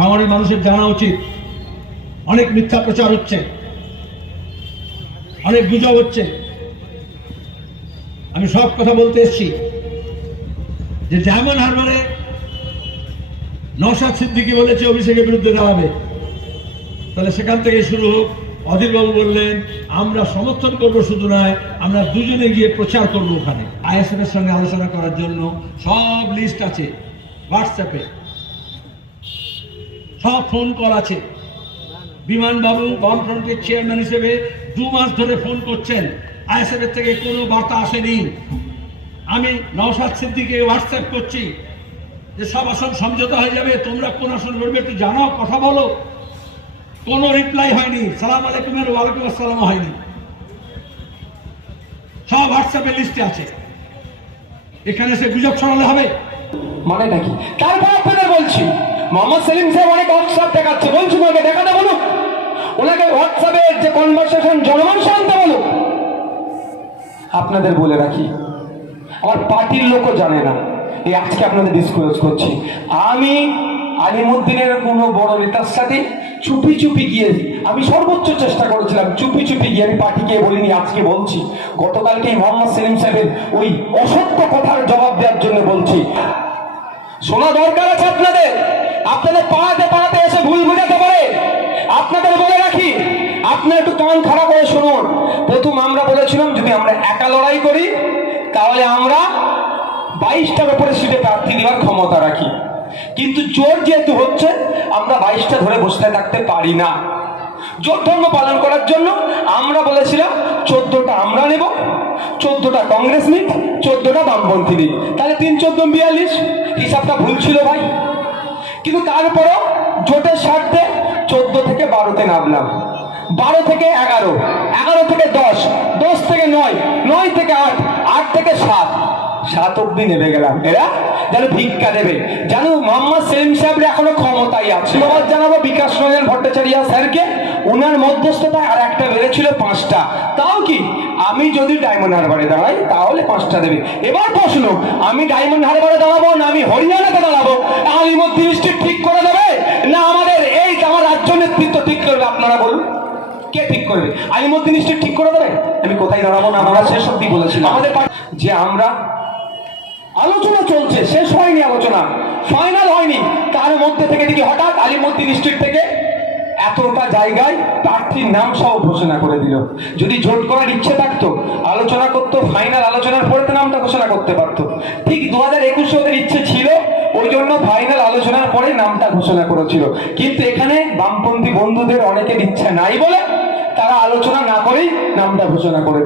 ভাঙড়ি মানুষের জানা উচিত। অনেক মিথ্যা প্রচার হচ্ছে। অনেক গুজব হচ্ছে। আমি সব কথা বলতে এসেছি যে ডায়মন্ড হারবারে নৌসাদ সিদ্দিকি বলেছে অভিষেকের বিরুদ্ধে দাঁড়াবে। তাহলে সেখান থেকে শুরু হোক। অধীরবাবু বললেন, আমরা সমর্থন করব শুধু নয়, আমরা দুজনে গিয়ে প্রচার করব ওখানে। আইএসএফ এর সঙ্গে আলোচনা করার জন্য সব লিস্ট আছে হোয়াটসঅ্যাপে সব ফোন কল আছে। বিমানবাবু বামফ্রন্টের চেয়ারম্যান হিসেবে দু মাস ধরে ফোন করছেন। আইএসএফ এর থেকে কোনো বার্তা আসেনি। আমি নওশাদ সিদ্দিকে হোয়াটসঅ্যাপ করছি যে সব আসন সমঝোতা হয়ে যাবে, তোমরা কোন আসন লড়বে একটু জানাও, কথা বলো। কোনো রিপ্লাই হয়নি। সালাম আলাইকুমের ওয়ালাইকুম আসসালাম হয়নি। সব হোয়াটসঅ্যাপের লিস্টে আছে। এখানে সে গুজব ছড়ালে হবে। মানে নাকি? তারপর আপনাদের মোহাম্মদ সেলিম সাহেব অনেক হোয়াটসঅ্যাপ দেখাচ্ছে। বলছি ওনাকে দেখাতে বলুন। ওনাকে হোয়াটসঅ্যাপে যে কনভারসেশন জনগণ শান্ত বলুন আপনাদের বলে রাখি, আমার পার্টির লোকও জানে না। এই আজকে আপনাদের ডিসক্লোজ করছি। আমি আলিমুদ্দিনের কোনো বড় নেতার সাথে চুপি চুপি গিয়ে, আমি সর্বোচ্চ চেষ্টা করেছিলাম, চুপি চুপি গিয়ে আমি পার্টিকে বলিনি, আজকে বলছি। গতকালকেই মোহাম্মদ সেলিম সাহেবের ওই অসত্য কথার জবাব দেওয়ার জন্য বলছি। শোনা দরকার আছে আপনাদের। আপনাদের পাড়াতে পাড়াতে এসে ভুল বুঝাতে পারে। আপনাদের বলে রাখি, আপনার একটু কান খারাপ করে শুনুন। প্রথম আমরা বলেছিলাম, যদি আমরা একা লড়াই করি, তাহলে আমরা বাইশটার উপরে সিটে প্রার্থী দেওয়ার ক্ষমতা রাখি। কিন্তু জোর যেহেতু হচ্ছে, আমরা বাইশটা ধরে বসে থাকতে পারি না। জোর ধর্ম পালন করার জন্য আমরা বলেছিলাম, চোদ্দটা আমরা নেব, চোদ্দটা কংগ্রেস নিক, চোদ্দটা বামপন্থী নিক। তাহলে তিন চোদ্দ বিয়াল্লিশ হিসাবটা ভুল ছিল ভাই। কিন্তু তারপরেও জোটের স্বার্থে চোদ্দ থেকে বারোতে নামলাম। বারো থেকে এগারো এগারো থেকে দশ দশ থেকে নয় নয় থেকে আট আট থেকে সাত। সাত অব্দি নেমে গেলাম। এরা যেন ভিক্ষা দেবে। যেন মোহাম্মদ সেলিম সাহেবের এখনও ক্ষমতাই আছে। ধন্যবাদ জানাব বিকাশ রঞ্জন ভট্টাচার্য স্যারকে। ওনার মধ্যস্থতায় আর একটা বেড়েছিল পাঁচটা। কি আমি যদি ডায়মন্ড হারবারে দাঁড়াই, তাহলে পাঁচটা দেবে। এবার প্রশ্ন, আমি ডায়মন্ড হারবারে দাঁড়াবো না আমি হরিয়ানাতে দাঁড়াবো? আলিমুদ্দিন ডিস্ট্রিক্ট ঠিক করে দেবে? না আমাদের এই আমার রাজ্য নেতৃত্ব ঠিক করবে? আপনারা বলুন, কে ঠিক করবে? আলিমুদ্দিন ডিস্ট্রিক্ট ঠিক করে দেবে? আমি কোথায় দাঁড়াবো না আমরা শেষ অব্দি বলেছিলাম আমাদের যে আমরা আলোচনা চলছে, শেষ হয়নি আলোচনা ফাইনাল হয়নি, তার মধ্যে থেকে দেখি হঠাৎ আলিমুদ্দিন ডিস্ট্রিক্ট থেকে এতটা জায়গায় প্রার্থীর নাম সহ ঘোষণা করে দিল। যদি জোট করার ইচ্ছে থাকতো, আলোচনা করতো ফাইনাল আলোচনার পরে তো নামটা ঘোষণা করতে পারতো। ঠিক দু হাজার একুশে ওদের ইচ্ছে ছিল, ওই জন্য ফাইনাল আলোচনার পরে নামটা ঘোষণা করেছিল। কিন্তু এখানে বামপন্থী বন্ধুদের অনেকের ইচ্ছা নাই বলে তারা আলোচনা না করেই নামটা ঘোষণা করে